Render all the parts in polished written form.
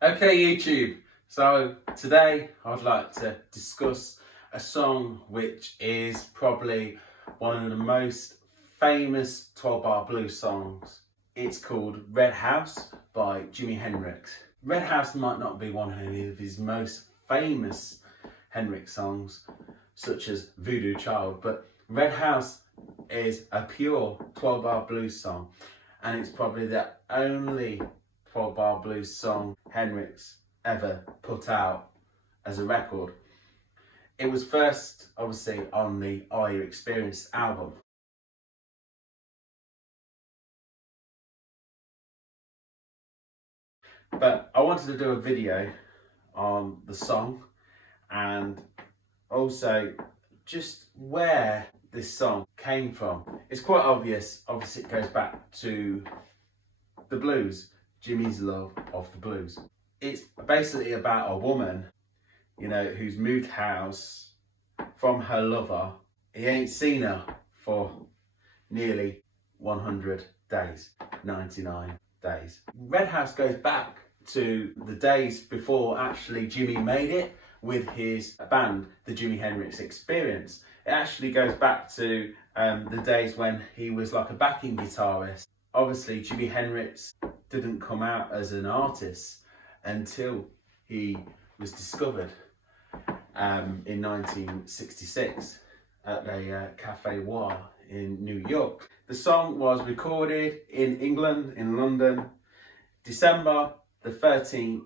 Okay, YouTube. So today I'd like to discuss a song which is probably one of the most famous 12-bar blues songs. It's called Red House by Jimi Hendrix. Red House might not be one of his most famous Hendrix songs, such as Voodoo Child, but Red House is a pure 12-bar blues song, and it's probably the only 12-bar blues song Hendrix ever put out as a record. It was first, obviously, on the Are You Experienced album. But I wanted to do a video on the song and also just where this song came from. It's quite obvious, obviously it goes back to the blues, Jimi's love of the blues. It's basically about a woman, who's moved house from her lover. He ain't seen her for nearly 100 days, 99 days. Red House goes back to the days before actually Jimi made it with his band, the Jimi Hendrix Experience. It actually goes back to the days when he was like a backing guitarist. Obviously, Jimi Hendrix didn't come out as an artist until he was discovered in 1966 at a Cafe War in New York. The song was recorded in England, in London, December the 13th,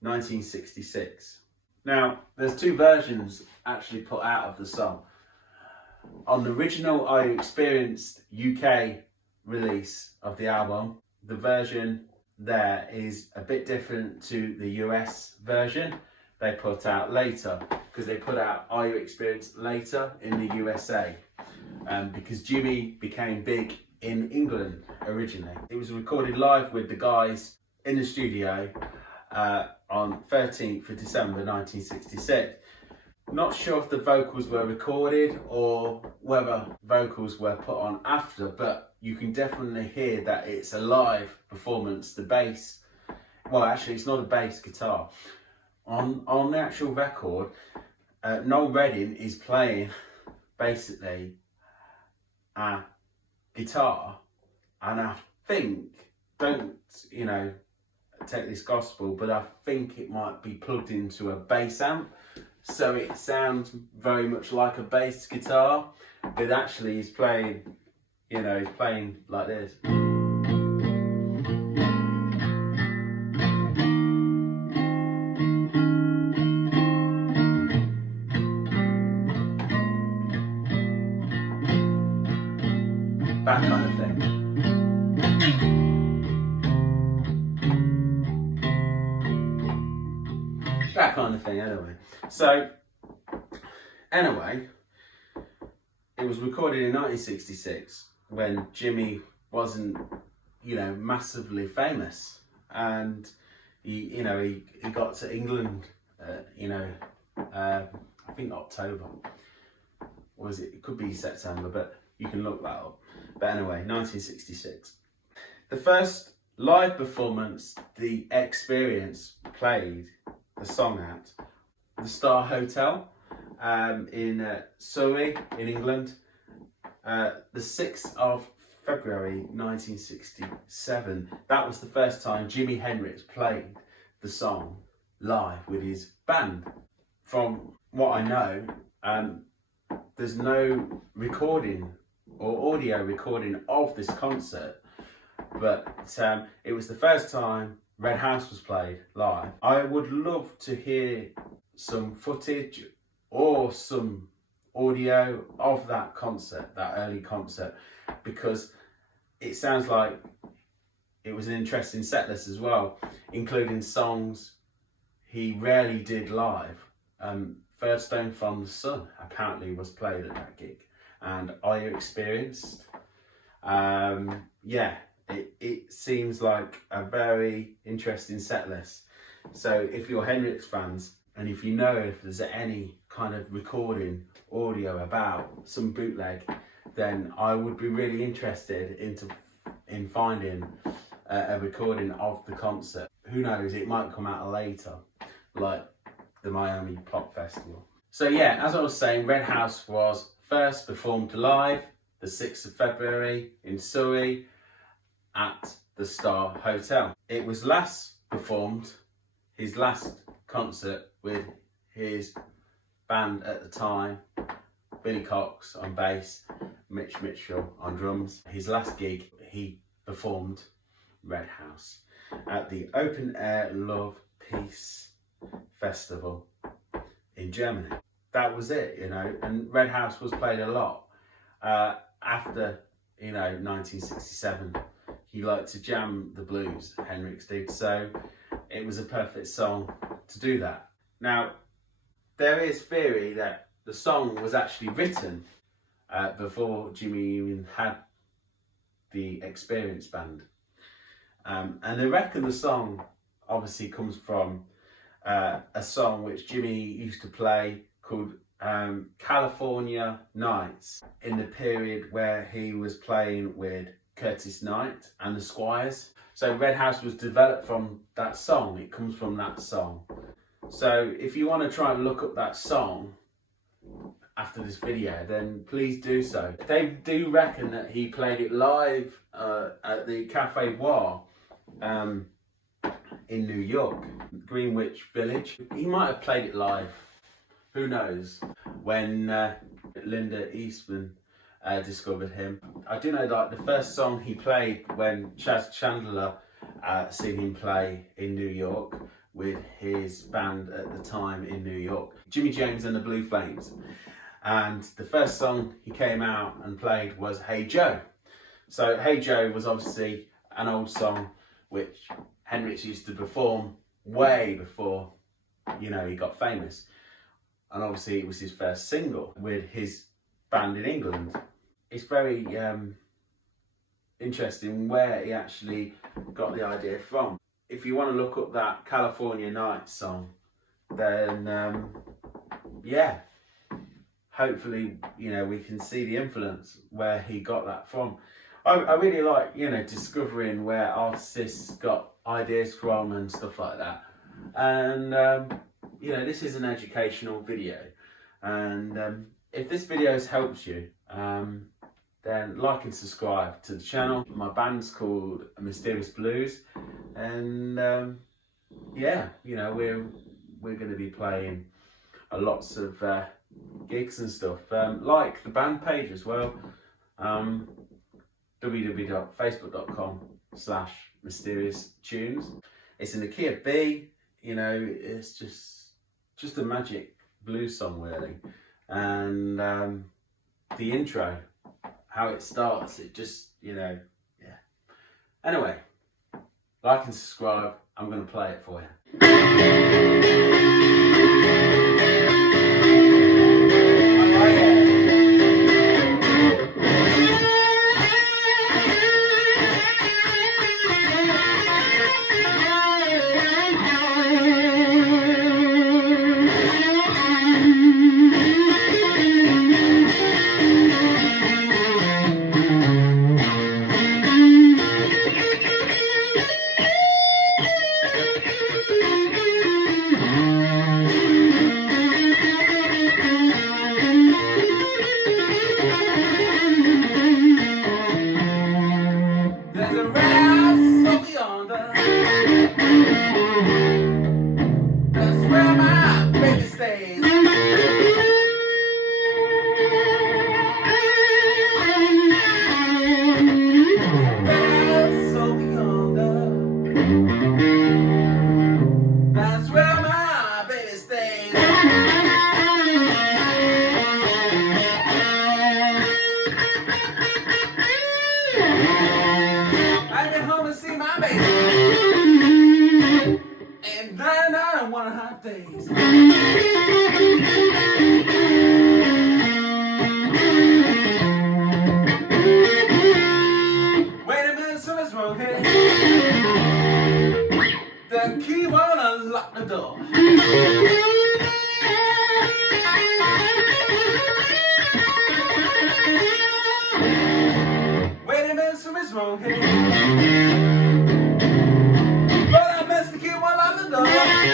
1966. Now, there's two versions actually put out of the song. On the original Are You Experienced UK release of the album, the version there is a bit different to the US version they put out later, because they put out Are You Experienced later in the USA, because Jimi became big in England originally. It was recorded live with the guys in the studio on 13th of December 1966. Not sure if the vocals were recorded or whether vocals were put on after, but you can definitely hear that it's a live performance. The bass, well, actually it's not a bass guitar. On the actual record, Noel Redding is playing basically a guitar, and I think, don't take this gospel, but I think it might be plugged into a bass amp, so it sounds very much like a bass guitar, but actually he's playing, he's playing like this. That kind of thing. That kind of thing, anyway. So, anyway, it was recorded in 1966 when Jimi wasn't, massively famous, and he got to England, I think October. Was it? It could be September, but you can look that up. But anyway, 1966. The first live performance the Experience played the song at the Star Hotel in Surrey in England, the 6th of February 1967. That was the first time Jimi Hendrix played the song live with his band. From what I know, there's no recording or audio recording of this concert, but it was the first time Red House was played live. I would love to hear some footage or some audio of that concert, that early concert, because it sounds like it was an interesting set list as well, including songs he rarely did live. First Stone from the Sun apparently was played at that gig, and Are You Experienced? It seems like a very interesting set list. So if you're Hendrix fans, and if you know if there's any kind of recording audio about some bootleg, then I would be really interested in finding a recording of the concert. who knows, it might come out later, like the Miami Pop Festival. So yeah, as I was saying, Red House was first performed live the 6th of February in Surrey at the Star Hotel. It was last performed, his last concert, with his band at the time, Billy Cox on bass, Mitch Mitchell on drums. His last gig, he performed Red House at the Open Air Love Peace Festival in Germany. That was it, you know, and Red House was played a lot. After, you know, 1967, he liked to jam the blues, Hendrix did, so it was a perfect song to do that. Now, there is theory that the song was actually written before Jimi even had the Experience band. And I reckon the song obviously comes from a song which Jimi used to play called California Nights, in the period where he was playing with Curtis Knight and the Squires. So Red House was developed from that song, it comes from that song. So if you want to try and look up that song after this video, then please do so. They do reckon that he played it live at the Cafe War in New York, Greenwich Village. He might have played it live, who knows, when Linda Eastman discovered him. I do know that the first song he played when Chas Chandler seen him play in New York with his band at the time in New York, Jimmy James and the Blue Flames. And the first song he came out and played was Hey Joe. So Hey Joe was obviously an old song which Hendrix used to perform way before, you know, he got famous. And obviously it was his first single with his band in England. It's very interesting where he actually got the idea from. If you want to look up that California Nights song, then yeah, hopefully, you know, we can see the influence where he got that from. I really like, you know, discovering where artists got ideas from and stuff like that. And you know, this is an educational video, and if this video has helped you, then like and subscribe to the channel. My band's called Mysterious Blues, and yeah, you know, we're going to be playing lots of gigs and stuff. Like the band page as well, www.facebook.com/mysterioustunes. It's in the key of B. You know, it's just a magic blues song really, and the intro, how it starts, it just, you know, yeah. Anyway, like and subscribe. I'm going to play it for you. And 9.5 days. Wait a minute, something's wrong here. The key won't unlock the door. Wait a minute, something's wrong here. But I messed the key. love.